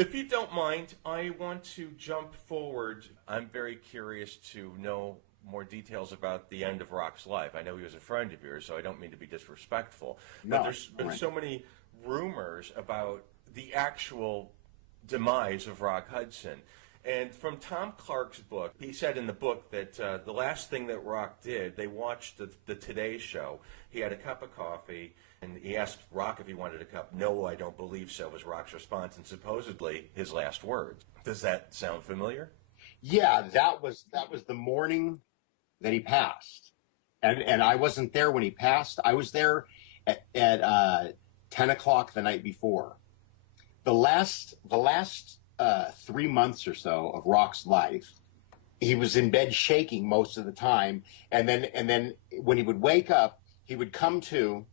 If you don't mind, I want to jump forward. I'm very curious to know more details about the end of Rock's life. I know he was a friend of yours, so I don't mean to be disrespectful. But No, there's been right. so many rumors about the actual demise of Rock Hudson. And from Tom Clark's book, he said in the book that the last thing that Rock did, they watched the Today Show. He had a cup of coffee, and he asked Rock if he wanted a cup. No, I don't believe so, was Rock's response, and supposedly his last words. Does that sound familiar? Yeah, that was the morning that he passed, and I wasn't there when he passed. I was there at 10 o'clock the night before. The last 3 months or so of Rock's life, he was in bed shaking most of the time, and then when he would wake up, he would come to,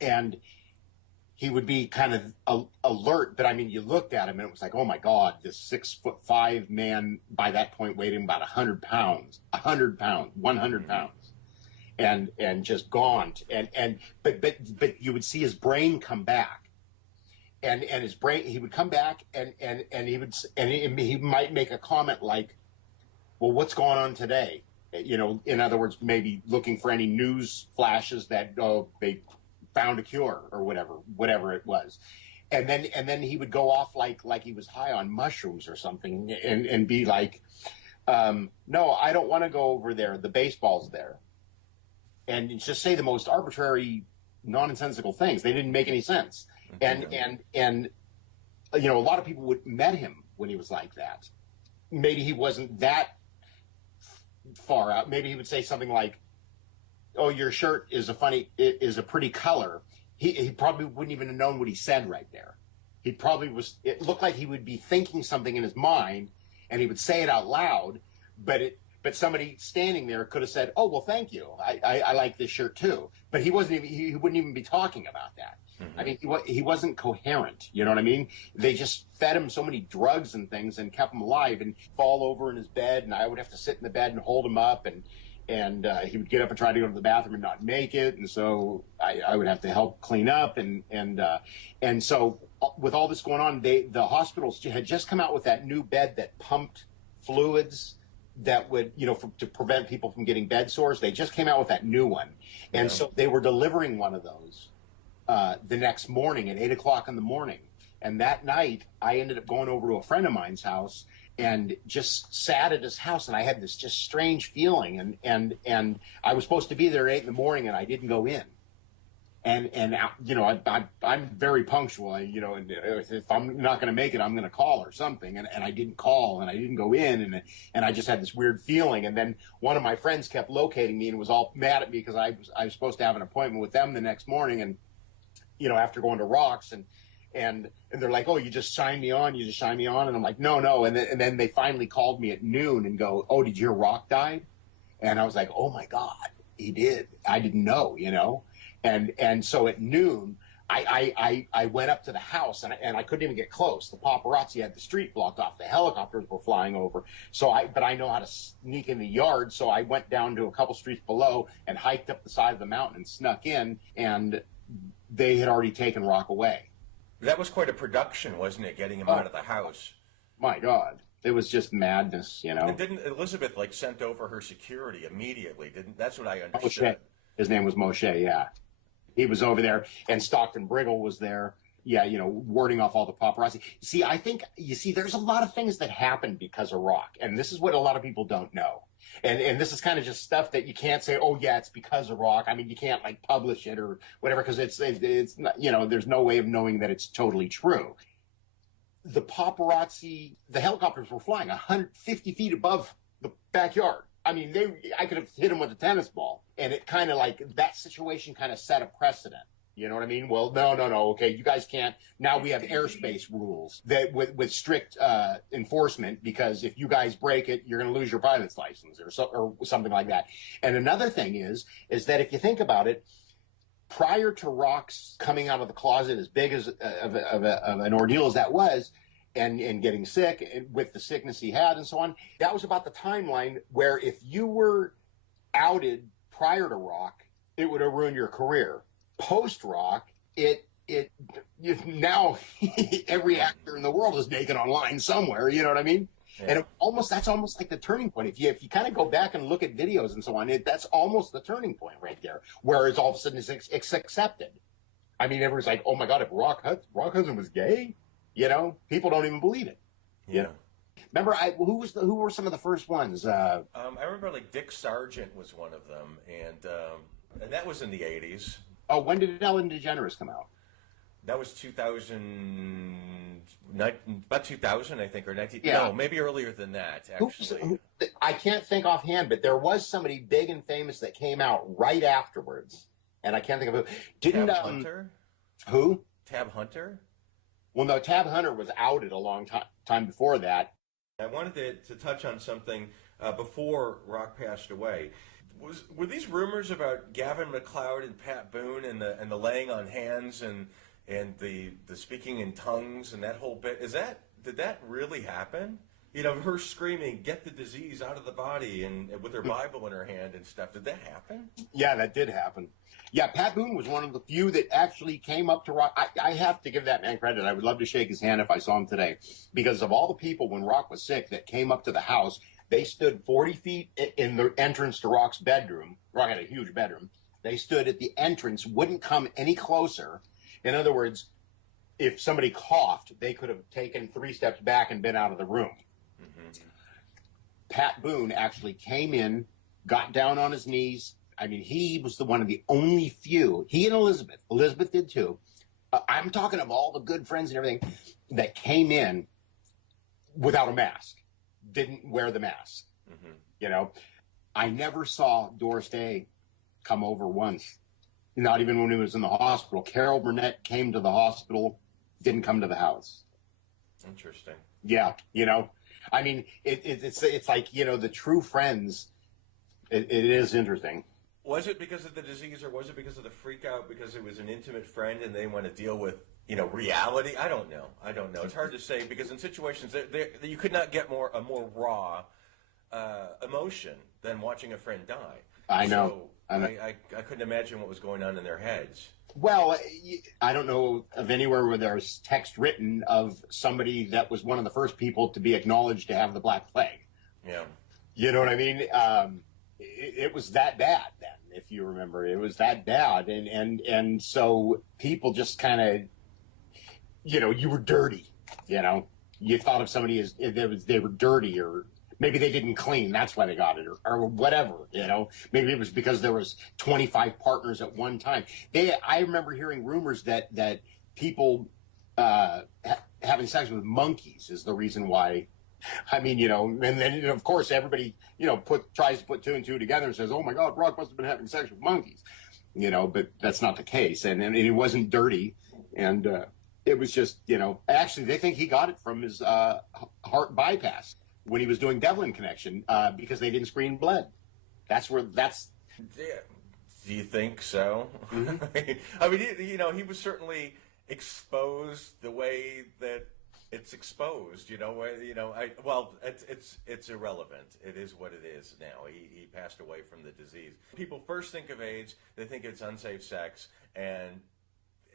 and he would be kind of alert. But I mean, you looked at him and it was like, oh my God, this 6'5" man by that point weighed him about 100 pounds, 100 pounds, and just gaunt. But you would see his brain come back. And his brain, he would come back and he might make a comment like, well, what's going on today? In other words, maybe looking for any news flashes that, they found a cure or whatever it was. And then he would go off like he was high on mushrooms or something and be like, no, I don't want to go over there. The baseball's there. And just say the most arbitrary, nonsensical things. They didn't make any sense. And a lot of people would met him when he was like that. Maybe he wasn't that far out. Maybe he would say something like, "Oh, your shirt is a pretty color." He probably wouldn't even have known what he said right there. It looked like he would be thinking something in his mind, and he would say it out loud, but somebody standing there could have said, "Oh, well, thank you. I like this shirt too." But he wouldn't even be talking about that. I mean, he wasn't coherent. You know what I mean? They just fed him so many drugs and things and kept him alive, and fall over in his bed, and I would have to sit in the bed and hold him up, and he would get up and try to go to the bathroom and not make it, and so I would have to help clean up, and so with all this going on, the hospitals had just come out with that new bed that pumped fluids that would, to prevent people from getting bed sores. They just came out with that new one, and so they were delivering one of those the next morning at 8 o'clock in the morning. And that night, I ended up going over to a friend of mine's house and just sat at his house, and I had this just strange feeling, and I was supposed to be there at 8 in the morning, and I didn't go in. I'm very punctual. And if I'm not going to make it, I'm going to call or something. And I didn't call, and I didn't go in, and I just had this weird feeling. And then one of my friends kept locating me and was all mad at me because I was supposed to have an appointment with them the next morning, and after going to Rocks, and they're like, "Oh, you just signed me on. And I'm like, no. And then they finally called me at noon and go, "Oh, did you hear Rock died?" And I was like, "Oh my God, he did. I didn't know, And so at noon, I went up to the house, and I couldn't even get close. The paparazzi had the street blocked off. The helicopters were flying over. But I know how to sneak in the yard. So I went down to a couple streets below and hiked up the side of the mountain and snuck in, and they had already taken Rock away. That was quite a production, wasn't it, getting him out of the house? My God. It was just madness, And didn't Elizabeth, sent over her security immediately? That's what I understood. Moshe. His name was Moshe, yeah. He was over there, and Stockton Briggle was there, warding off all the paparazzi. There's a lot of things that happened because of Rock, and this is what a lot of people don't know. And this is kind of just stuff that you can't say, oh, yeah, it's because of Rock. I mean, you can't, publish it or whatever, because it's not, there's no way of knowing that it's totally true. The paparazzi, the helicopters were flying 150 feet above the backyard. I mean, I could have hit him with a tennis ball, and it kind of that situation kind of set a precedent. You know what I mean? Well, no. Okay, you guys can't. Now we have airspace rules that with strict enforcement, because if you guys break it, you're going to lose your pilot's license or something like that. And another thing is that if you think about it, prior to Rock's coming out of the closet, as big as of an ordeal as that was, and getting sick with the sickness he had and so on, that was about the timeline where if you were outed prior to Rock, it would have ruined your career. Post Rock, it it now every actor in the world is naked online somewhere. You know what I mean? Yeah. And that's almost like the turning point. If you kind of go back and look at videos and so on, that's almost the turning point right there, where it's all of a sudden it's accepted. I mean, everyone's like, "Oh my God, if Rock Hudson was gay," people don't even believe it. Yeah. Remember, who were some of the first ones? I remember like Dick Sargent was one of them, and that was in the 80s. Oh, when did Ellen DeGeneres come out? That was 2000, about 2000, I think, or 19. Yeah. No, maybe earlier than that, actually. I can't think offhand, but there was somebody big and famous that came out right afterwards, and I can't think of who. Tab Hunter? Who? Tab Hunter? Well, no, Tab Hunter was outed a long time before that. I wanted to touch on something before Rock passed away. Were these rumors about Gavin MacLeod and Pat Boone and the laying on hands and the speaking in tongues and that whole bit? Did that really happen? Her screaming, "Get the disease out of the body," and with her Bible in her hand and stuff. Did that happen? Yeah, that did happen. Yeah, Pat Boone was one of the few that actually came up to Rock. I have to give that man credit. I would love to shake his hand if I saw him today, because of all the people when Rock was sick that came up to the house. They stood 40 feet in the entrance to Rock's bedroom. Rock had a huge bedroom. They stood at the entrance, wouldn't come any closer. In other words, if somebody coughed, they could have taken 3 steps back and been out of the room. Mm-hmm. Pat Boone actually came in, got down on his knees. I mean, he was one of the only few, he and Elizabeth did too. I'm talking of all the good friends and everything that came in without a mask. Didn't wear the mask. Mm-hmm. I never saw Doris Day come over once, not even when he was in the hospital. Carol Burnett came to the hospital, didn't come to the house. Interesting. Yeah, I mean, it's like, the true friends. It is interesting. Was it because of the disease, or was it because of the freak out, because it was an intimate friend and they want to deal with reality? I don't know. It's hard to say, because in situations that you could not get a more raw emotion than watching a friend die. I know. So I couldn't imagine what was going on in their heads. Well, I don't know of anywhere where there's text written of somebody that was one of the first people to be acknowledged to have the Black Plague. Yeah. You know what I mean? It was that bad then, if you remember. It was that bad, and so people just kind of, you were dirty. You thought of somebody as they were dirty, or maybe they didn't clean. That's why they got it, or whatever. Maybe it was because there was 25 partners at one time. I remember hearing rumors that people having sex with monkeys is the reason why. I mean, and then of course everybody, tries to put 2 and 2 together and says, "Oh my God, Rock must have been having sex with monkeys," but that's not the case, and it wasn't dirty, and it was just, actually they think he got it from his heart bypass when he was doing Devlin Connection, because they didn't screen blood. That's. Yeah. Do you think so? Mm-hmm. I mean, he was certainly exposed the way that it's exposed, it's irrelevant. It is what it is now. He passed away from the disease. People first think of AIDS, they think it's unsafe sex, and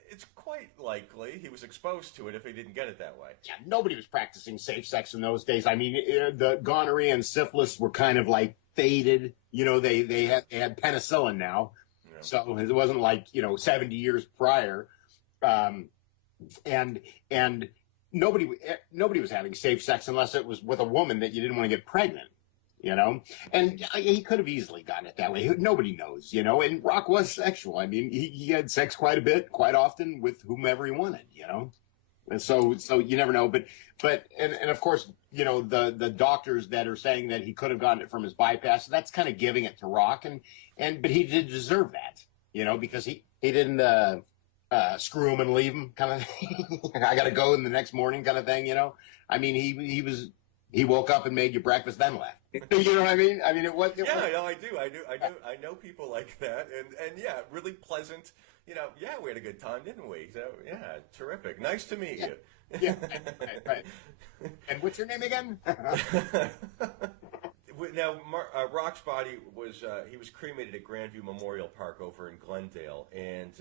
it's quite likely he was exposed to it if he didn't get it that way. Yeah, nobody was practicing safe sex in those days. I mean, the gonorrhea and syphilis were kind of like faded. They had penicillin now, yeah. So it wasn't like 70 years prior, and nobody was having safe sex unless it was with a woman that you didn't want to get pregnant. And he could have easily gotten it that way. Nobody knows, and Rock was sexual. I mean, he had sex quite a bit, quite often with whomever he wanted, and so you never know. But of course, the doctors that are saying that he could have gotten it from his bypass, that's kind of giving it to Rock, but he did deserve that, because he didn't screw him and leave him kind of thing. I got to go in the next morning kind of thing, I mean, he woke up and made you breakfast, then left. You know what I mean? I mean, I do. I know people like that, and yeah, really pleasant. Yeah, we had a good time, didn't we? So yeah, terrific. Nice to meet you. Yeah, right. And what's your name again? Now, Rock's body was he was cremated at Grandview Memorial Park over in Glendale, and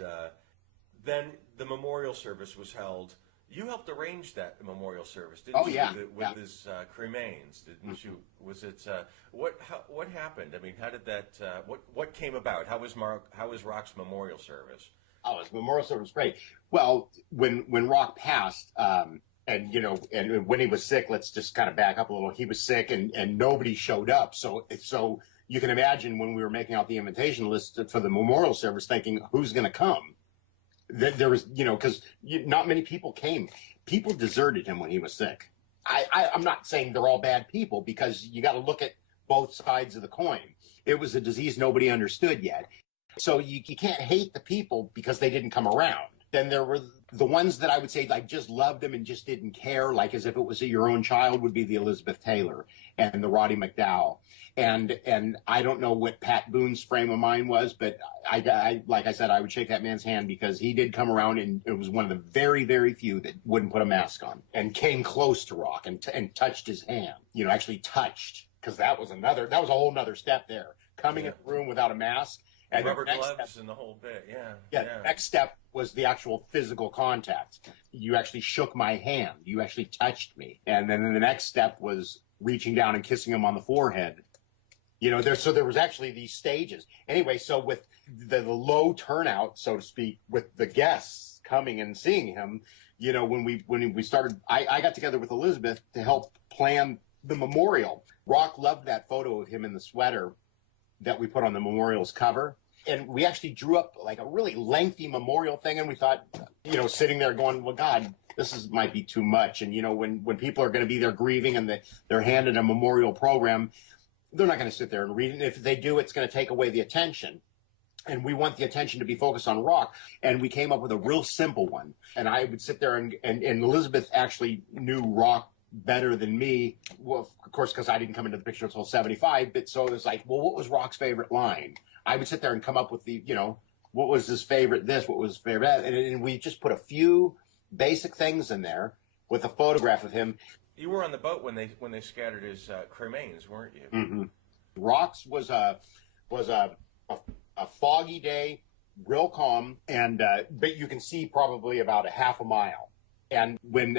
then the memorial service was held. You helped arrange that memorial service, didn't you? Yeah. With his cremains, didn't you? Was it what happened? I mean, how did that? What came about? How was Rock's memorial service? Oh, his memorial service was great. Well, when Rock passed, and and when he was sick, let's just kind of back up a little. He was sick, and nobody showed up. So you can imagine when we were making out the invitation list for the memorial service, thinking who's going to come. There was, because not many people came. People deserted him when he was sick. I'm not saying they're all bad people, because you got to look at both sides of the coin. It was a disease nobody understood yet. So you can't hate the people because they didn't come around. Then there were the ones that I would say like just loved him and just didn't care, like as if it was your own child, would be the Elizabeth Taylor and the Roddy McDowell. And I don't know what Pat Boone's frame of mind was, but I like I said, I would shake that man's hand, because he did come around, and it was one of the very, very few that wouldn't put a mask on and came close to Rock and touched his hand. Actually touched, because that was a whole nother step there. Coming in the room without a mask. And rubber gloves and the whole bit, yeah. The next step was the actual physical contact. You actually shook my hand. You actually touched me. And then the next step was reaching down and kissing him on the forehead. There was actually these stages. Anyway, so with the low turnout, so to speak, with the guests coming and seeing him, when we started, I got together with Elizabeth to help plan the memorial. Rock loved that photo of him in the sweater that we put on the memorial's cover. And we actually drew up like a really lengthy memorial thing. And we thought, sitting there going, well, God, might be too much. And, when people are going to be there grieving and they're handed a memorial program, they're not going to sit there and read it. And if they do, it's going to take away the attention. And we want the attention to be focused on Rock. And we came up with a real simple one. And I would sit there and Elizabeth actually knew Rock better than me. Well, of course, because I didn't come into the picture until 75. But so it was like, well, what was Rock's favorite line? I would sit there and come up with what was his favorite this, what was his favorite that. And we just put a few basic things in there with a photograph of him. You were on the boat when they scattered his cremains, weren't you? Mm-hmm. Rock's was a foggy day, real calm, and but you can see probably about a half a mile. And when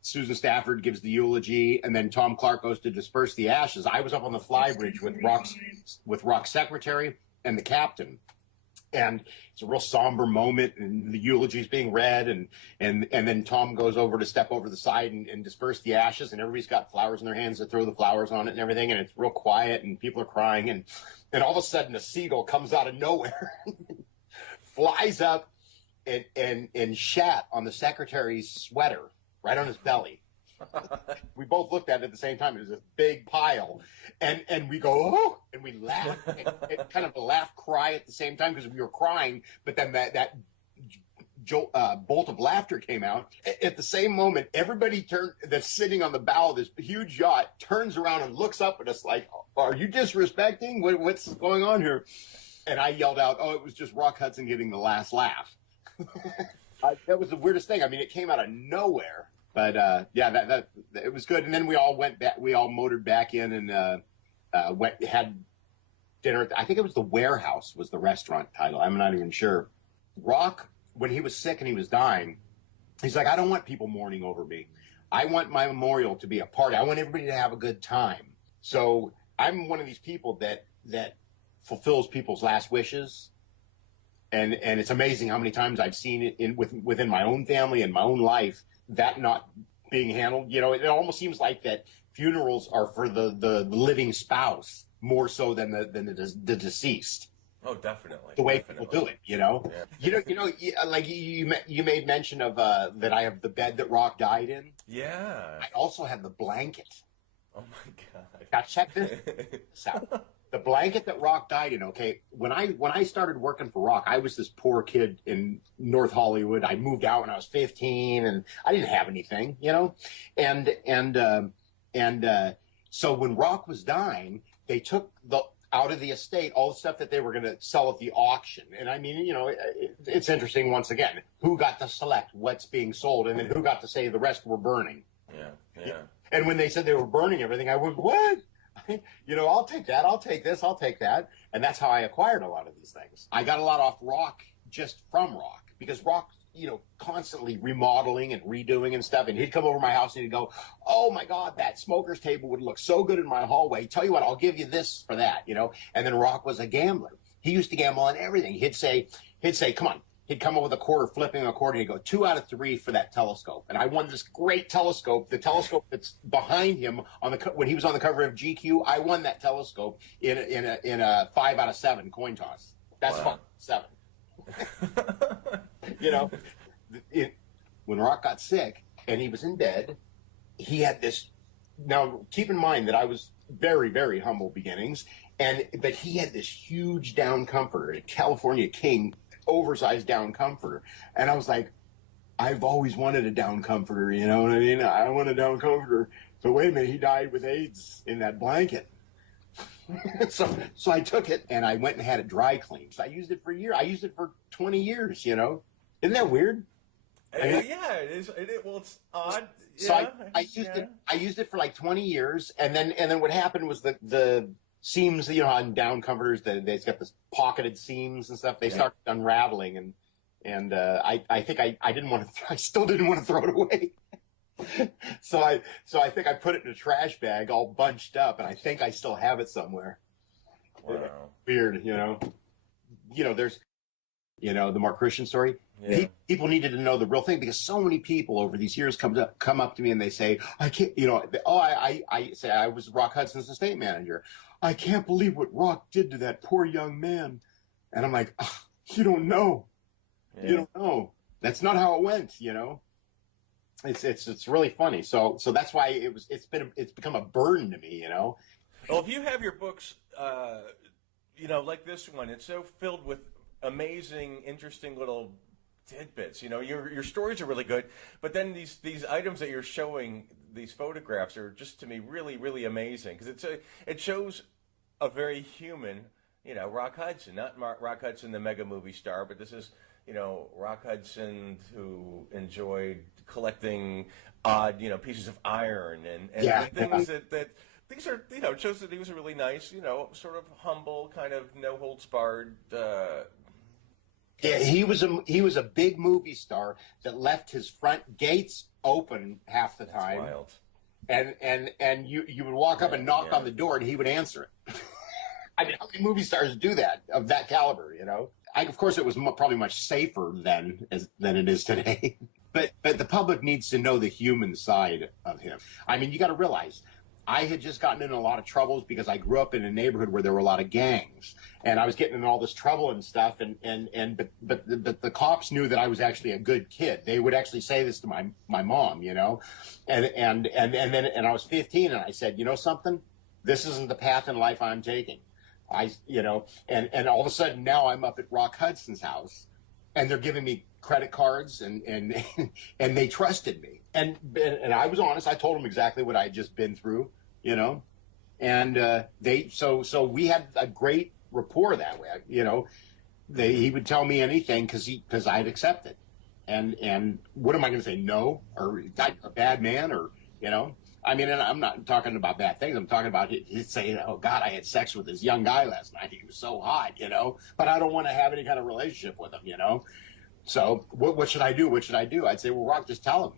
Susan Stafford gives the eulogy, and then Tom Clark goes to disperse the ashes, I was up on the flybridge with Rock's secretary and the captain. And it's a real somber moment, and the eulogy is being read, and then Tom goes over to step over the side and disperse the ashes, and everybody's got flowers in their hands to throw the flowers on it and everything, and it's real quiet, and people are crying, and all of a sudden a seagull comes out of nowhere, flies up, and shat on the secretary's sweater, right on his belly. We both looked at it at the same time. It was this big pile, and we go, oh, and we laugh, and kind of a laugh cry at the same time, because we were crying, but then that bolt of laughter came out. At the same moment, everybody that's sitting on the bow of this huge yacht turns around and looks up at us like, are you disrespecting? What's going on here? And I yelled out, oh, it was just Rock Hudson getting the last laugh. That was the weirdest thing. I mean, it came out of nowhere. But that it was good. And then we all went back. We all motored back in and had dinner. I think it was the Warehouse was the restaurant title. I'm not even sure. Rock, when he was sick and he was dying, he's like, I don't want people mourning over me. I want my memorial to be a party. I want everybody to have a good time. So I'm one of these people that fulfills people's last wishes. And it's amazing how many times I've seen it within my own family and my own life, that not being handled. It almost seems like that funerals are for the living spouse more so than the deceased. Oh, definitely. The way definitely. people do it, Yeah. Like you made mention of that I have the bed that Rock died in. Yeah. I also have the blanket. Oh my God. Now check this out. The blanket that Rock died in, okay, when I started working for Rock, I was this poor kid in North Hollywood. I moved out when I was 15, and I didn't have anything, and so when Rock was dying, they took out of the estate all the stuff that they were going to sell at the auction. And I mean, it's interesting once again, who got to select what's being sold, and then who got to say the rest were burning. Yeah. And when they said they were burning everything, I went, what? I'll take that. I'll take this. I'll take that. And that's how I acquired a lot of these things. I got a lot off Rock just from Rock. because Rock, constantly remodeling and redoing and stuff. And he'd come over to my house and he'd go, "Oh my God, that smoker's table would look so good in my hallway. Tell you what, I'll give you this for that," And then Rock was a gambler. He used to gamble on everything. He'd say, "Come on." He'd come up with a quarter, flipping a quarter, and he'd go 2 out of 3 for that telescope. And I won this great telescope, the telescope that's behind him when he was on the cover of GQ. I won that telescope in a 5 out of 7 coin toss. That's wow. 7. When Rock got sick and he was in bed, he had this. Now, keep in mind that I was very, very humble beginnings, but he had this huge down comforter, a California King, oversized down comforter, and I was like, I've always wanted a down comforter, you know what I mean? I want a down comforter. But wait a minute, he died with AIDS in that blanket. So I took it and I went and had it dry cleaned. So I used it for a year. I used it for 20 years, Isn't that weird? Yeah, it is. Well, it's odd. So Yeah, I used it for like 20 years, and then what happened was the seams, on down comforters, they've got this pocketed seams and stuff. They started unraveling, and I think I didn't want to. I still didn't want to throw it away. So I think I put it in a trash bag, all bunched up, and I think I still have it somewhere. Wow. Weird, There's, the Mark Christian story. Yeah. People needed to know the real thing, because so many people over these years come up to me and they say, I can't, I say I was Rock Hudson's estate manager. I can't believe what Rock did to that poor young man. And I'm like, oh, you don't know. Yeah. You don't know. That's not how it went, It's really funny. So that's why it's become a burden to me, Well, if you have your books, like this one, it's so filled with amazing, interesting little tidbits. Your stories are really good, but then these items that you're showing, these photographs, are just, to me, really, really amazing, because it shows a very human, Rock Hudson, not Rock Hudson, the mega movie star, but this is, Rock Hudson, who enjoyed collecting odd, pieces of iron and things that these are, it shows that he was a really nice, sort of humble, kind of no holds barred. Yeah, he was a big movie star that left his front gates open half the time. That's wild. And you would walk up and knock on the door and he would answer it. I mean, how many movie stars do that, of that caliber, Of course, it was probably much safer than it is today. But the public needs to know the human side of him. I mean, you got to realize, I had just gotten in a lot of troubles because I grew up in a neighborhood where there were a lot of gangs, and I was getting in all this trouble and stuff. But the cops knew that I was actually a good kid. They would actually say this to my mom, and then I was 15 and I said, something, this isn't the path in life I'm taking. And all of a sudden now I'm up at Rock Hudson's house, and they're giving me credit cards and they trusted me. And I was honest. I told them exactly what I had just been through, and so we had a great rapport that way. He would tell me anything because I'd accept it. And what am I going to say? No, or a bad man, or I mean, and I'm not talking about bad things. I'm talking about he'd say, "Oh God, I had sex with this young guy last night. He was so hot, but I don't want to have any kind of relationship with him, So what should I do? What should I do? I'd say, well, Rock, just tell him,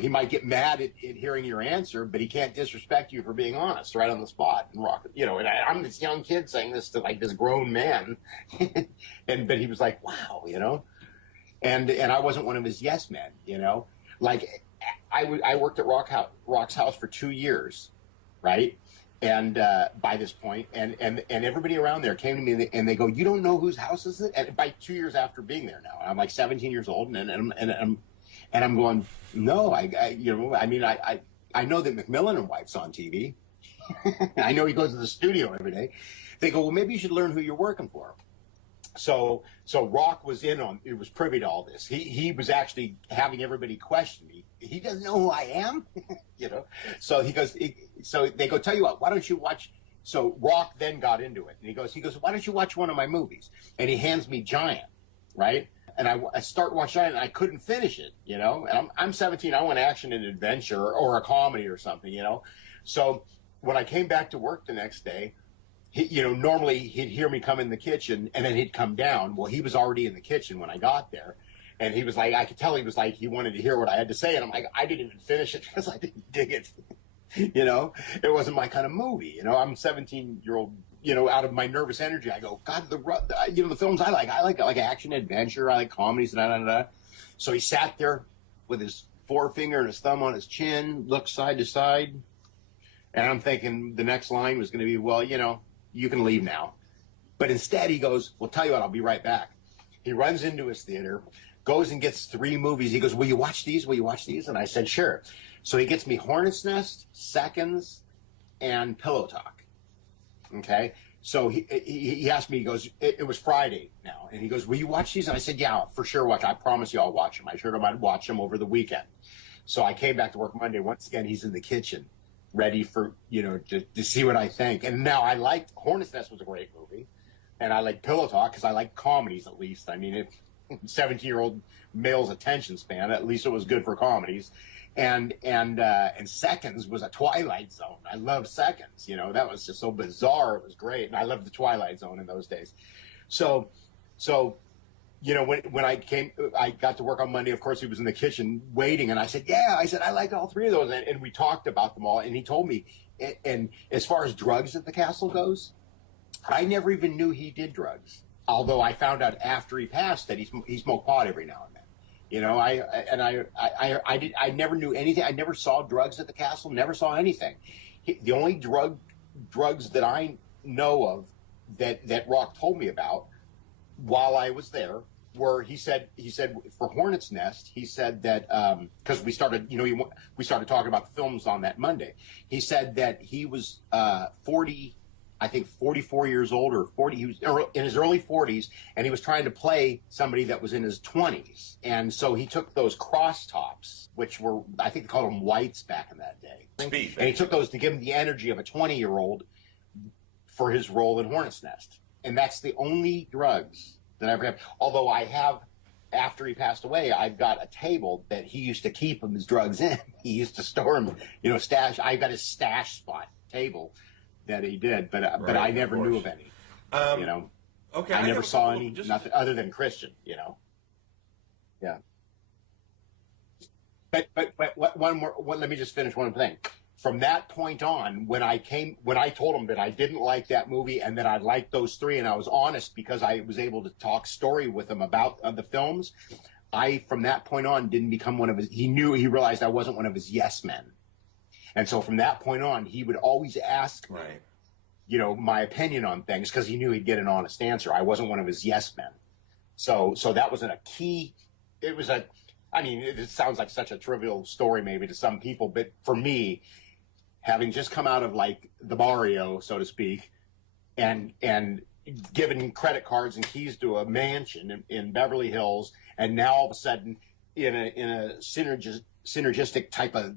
he might get mad at hearing your answer, but he can't disrespect you for being honest right on the spot. And Rock, and I'm this young kid saying this to like this grown man, but he was like, wow, and I wasn't one of his yes men, like I worked at Rock's house for 2 years, right? And by this point, and everybody around there came to me and they go, "You don't know whose house is it?" And by 2 years after being there now, I'm like 17 years old, and I'm going, "No, I know that McMillan and Wife's on TV. I know he goes to the studio every day." They go, "Well, maybe you should learn who you're working for." So Rock was privy to all this. He was actually having everybody question me. He doesn't know who I am, So he goes. So they go, "Tell you what, why don't you watch?" So Rock then got into it, and he goes, "Why don't you watch one of my movies?" And he hands me Giant, right? And I start watching Giant, and I couldn't finish it, And I'm 17. I want action and adventure or a comedy or something, So when I came back to work the next day, normally he'd hear me come in the kitchen and then he'd come down. Well, he was already in the kitchen when I got there. And he was like, I could tell he was like, he wanted to hear what I had to say. And I'm like, I didn't even finish it because I didn't dig it. You know, it wasn't my kind of movie. You know, I'm 17-year-old, you know, out of my nervous energy. I go, God, you know, the films I like action, adventure. I like comedies, da, da, da. So he sat there with his forefinger and his thumb on his chin, looked side to side. And I'm thinking the next line was going to be, well, you know, you can leave now. But instead he goes, well, tell you what, I'll be right back. He runs into his theater, goes and gets 3 movies. He goes, will you watch these? Will you watch these? And I said, sure. So he gets me Hornet's Nest, Seconds, and Pillow Talk. Okay? So he asked me, he goes, it was Friday now. And he goes, will you watch these? And I said, yeah, for sure watch. I promise you I'll watch them. I sure I'd watch them over the weekend. So I came back to work Monday. Once again, he's in the kitchen, ready for, you know, to see what I think. And now I liked, Hornet's Nest was a great movie. And I like Pillow Talk because I like comedies at least. I mean, 17-year-old male's attention span, at least it was good for comedies. And Seconds was a Twilight Zone. I loved Seconds. You know, that was just so bizarre. It was great. And I loved the Twilight Zone in those days. So, you know, when I got to work on Monday, of course, he was in the kitchen waiting. And I said, yeah, I liked all 3 of those. And we talked about them all. And he told me, and as far as drugs at the castle goes, I never even knew he did drugs. Although I found out after he passed that he smoked pot every now and then. You know, I never knew anything. I never saw drugs at the castle. Never saw anything. The only drugs that I know of that Rock told me about while I was there were he said for Hornet's Nest, he said that because we started talking about the films on that Monday. He said that he was 44 years old or 40. He was in his early 40s, and he was trying to play somebody that was in his 20s. And so he took those cross tops, which were, I think they called them whites back in that day. Speed, and he took those to give him the energy of a 20-year-old for his role in Hornet's Nest. And that's the only drugs that I ever have. Although I have, after he passed away, I've got a table that he used to keep his drugs in. He used to store them, you know, stash. I got his stash spot table that he did, but I never knew of any. You know, okay, I never saw any, nothing other than Christian. You know, yeah. But one more. Let me just finish one thing. From that point on, when I told him that I didn't like that movie and that I liked those 3, and I was honest because I was able to talk story with him about the films, I from that point on didn't become one of his. He realized I wasn't one of his yes men. And so from that point on, he would always ask, you know, my opinion on things because he knew he'd get an honest answer. I wasn't one of his yes men. So that wasn't a key. It was I mean, it sounds like such a trivial story maybe to some people, but for me, having just come out of like the barrio, so to speak, and given credit cards and keys to a mansion in Beverly Hills, and now all of a sudden in a synergistic type of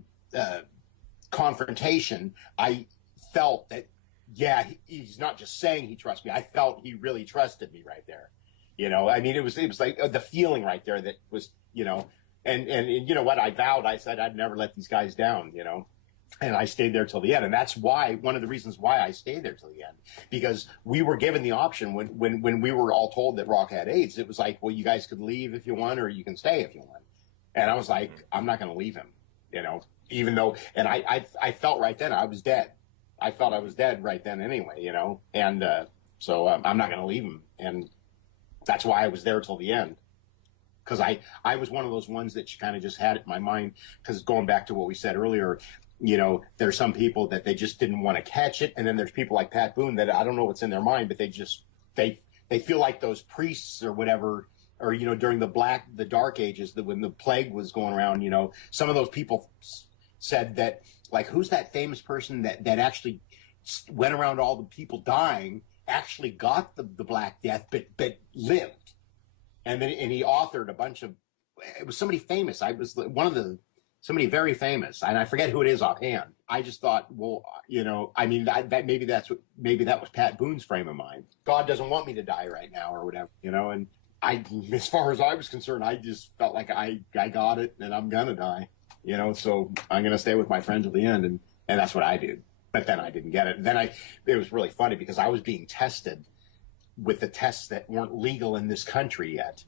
confrontation, I felt that, yeah, he's not just saying he trusts me. I felt he really trusted me right there. You know, I mean, it was like the feeling right there that was, you know, and you know what, I vowed, I said I'd never let these guys down, you know, and I stayed there till the end. And that's why, one of the reasons why I stayed there till the end, because we were given the option when we were all told that Rock had AIDS, it was like, well, you guys could leave if you want, or you can stay if you want. And I was like, I'm not going to leave him, you know. Even though, and I felt right then I was dead. I felt I was dead right then anyway, you know, and so I'm not going to leave him. And that's why I was there till the end. Because I was one of those ones that you kind of just had it in my mind, because going back to what we said earlier, you know, there's some people that they just didn't want to catch it. And then there's people like Pat Boone that I don't know what's in their mind, but they feel like those priests or whatever, or, you know, during the dark ages, when the plague was going around, you know, some of those people said that, like, who's that famous person that actually went around all the people dying, actually got the Black Death, but lived. And then he authored a bunch of, it was somebody famous. I was somebody very famous, and I forget who it is offhand. I just thought, well, you know, I mean, maybe that was Pat Boone's frame of mind. God doesn't want me to die right now or whatever, you know, and as far as I was concerned, I just felt like I got it and I'm going to die. You know, so I'm going to stay with my friend till the end. And that's what I did. But then I didn't get it. It was really funny because I was being tested with the tests that weren't legal in this country yet.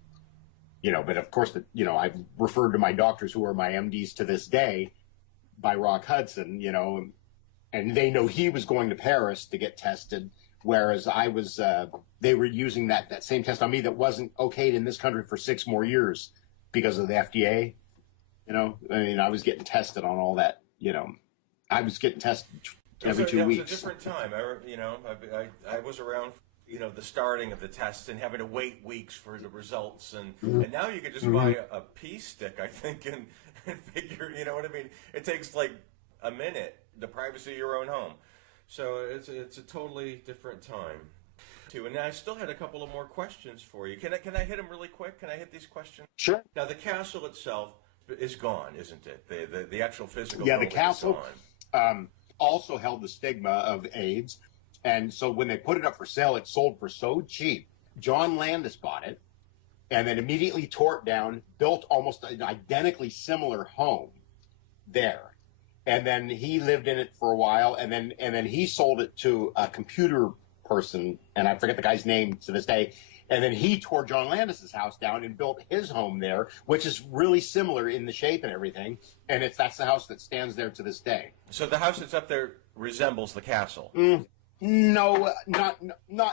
But of course, I've referred to my doctors who are my MDs to this day by Rock Hudson, and they know he was going to Paris to get tested, whereas they were using that same test on me that wasn't okayed in this country for 6 more years because of the FDA. I was getting tested on all that. I was getting tested every 2 weeks. It was a different time. I was around, the starting of the tests and having to wait weeks for the results, and now you can just buy a pee stick, I think, and figure, you know what I mean? It takes like a minute, the privacy of your own home. So it's a totally different time. And I still had a couple of more questions for you. Can I hit them really quick? Can I hit these questions? Sure. Now, the castle itself is gone, isn't it? The actual physical the building castle is gone. Also held the stigma of AIDS. And so when they put it up for sale, it sold for so cheap. John Landis bought it and then immediately tore it down, built almost an identically similar home there. And then he lived in it for a while, and then he sold it to a computer person, and I forget the guy's name to this day. And then he tore John Landis's house down and built his home there, which is really similar in the shape and everything. And that's the house that stands there to this day. So the house that's up there resembles the castle? No, not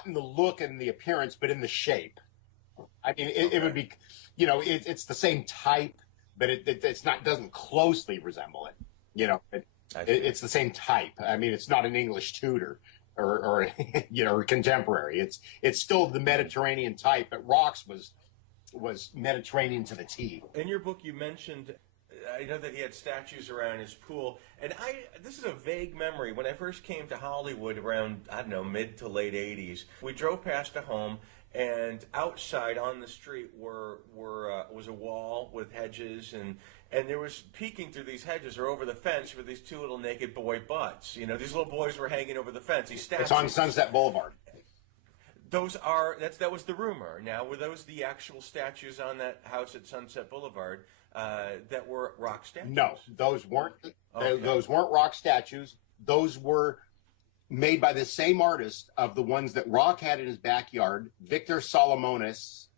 in the look and the appearance, but in the shape. I mean, it would be, it's the same type, but it's not, doesn't closely resemble it. It's the same type. I mean, it's not an English Tudor or contemporary. It's still the Mediterranean type, but Rock's was Mediterranean to the T. In your book, you mentioned, I know that he had statues around his pool, and this is a vague memory. When I first came to Hollywood around, mid to late 80s, we drove past a home, and outside on the street was a wall with hedges, and there was peeking through these hedges or over the fence were these 2 little naked boy butts. These little boys were hanging over the fence. These statues. It's on Sunset Boulevard. That was the rumor. Now, were those the actual statues on that house at Sunset Boulevard that were rock statues? No, those weren't. Okay. Those weren't rock statues. Those were made by the same artist of the ones that Rock had in his backyard. Victor Salomonis,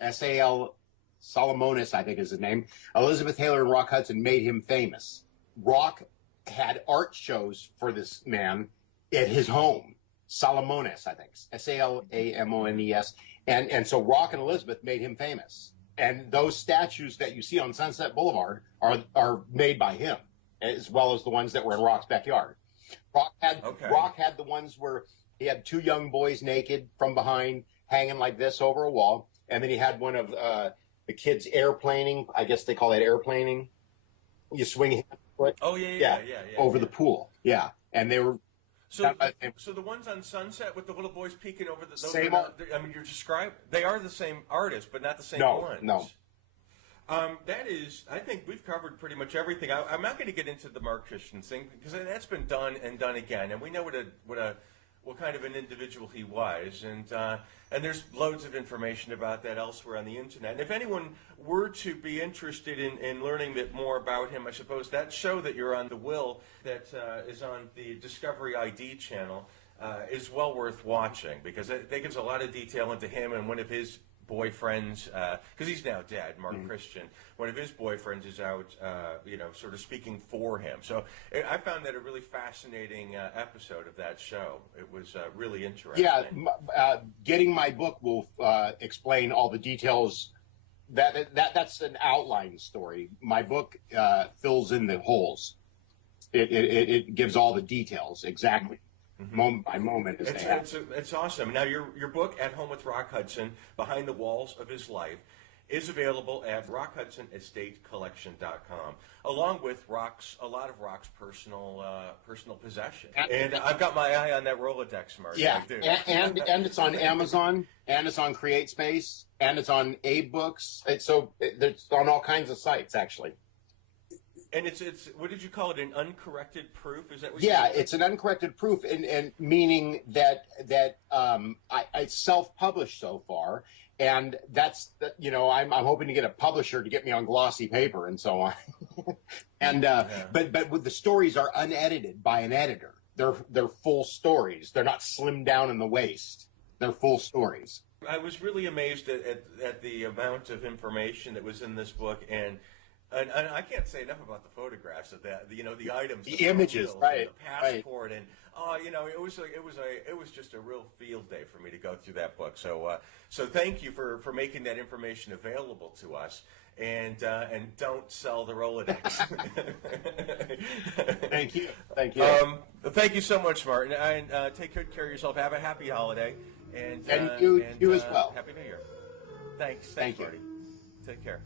S-A-L Salomonis, I think is his name. Elizabeth Taylor and Rock Hudson made him famous. Rock had art shows for this man at his home. Salomonis, I think. S-A-L-A-M-O-N-E-S. And so Rock and Elizabeth made him famous. And those statues that you see on Sunset Boulevard are made by him, as well as the ones that were in Rock's backyard. Rock had the ones where he had 2 young boys naked from behind, hanging like this over a wall. And then he had one of the kids airplaning. I guess they call that airplaning. You swing your foot. Oh, yeah. Over the pool. Yeah. And they were. So the ones on Sunset with the little boys peeking over the same. You're describing. They are the same artist, but not the same ones. No. That is, I think we've covered pretty much everything. I'm not going to get into the Mark Christian thing because that's been done and done again, and we know what kind of an individual he was, and there's loads of information about that elsewhere on the internet. And if anyone were to be interested in learning a bit more about him, I suppose that show that you're on, The Will, that is on the Discovery ID channel, is well worth watching because it gives a lot of detail into him and one of his boyfriends, because he's now dead, Mark Christian. One of his boyfriends is out, sort of speaking for him. So I found that a really fascinating episode of that show. It was really interesting. Yeah, getting my book will explain all the details. That's an outline story. My book fills in the holes. It gives all the details exactly. Moment by moment. It's awesome. Now, your book, At Home with Rock Hudson, Behind the Walls of His Life, is available at rockhudsonestatecollection.com, along with a lot of Rock's personal possessions. And I've got my eye on that Rolodex, Mark. Yeah, and it's on Amazon, and it's on CreateSpace, and it's on AbeBooks. It's on all kinds of sites, actually. And it's what did you call it? An uncorrected proof? Is that what? Yeah, it's an uncorrected proof, and meaning that I self-published so far, and that's I'm hoping to get a publisher to get me on glossy paper and so on, and but the stories are unedited by an editor. They're full stories. They're not slimmed down in the waist. They're full stories. I was really amazed at the amount of information that was in this book, and I can't say enough about the photographs of that. The items, the images, right? The passport, and it was just a real field day for me to go through that book. So thank you for making that information available to us. And don't sell the Rolodex. Thank you. Thank you. Thank you so much, Martin. And take good care of yourself. Have a happy holiday. And you as well. Happy New Year. Thanks, Thank you. Marty. Take care.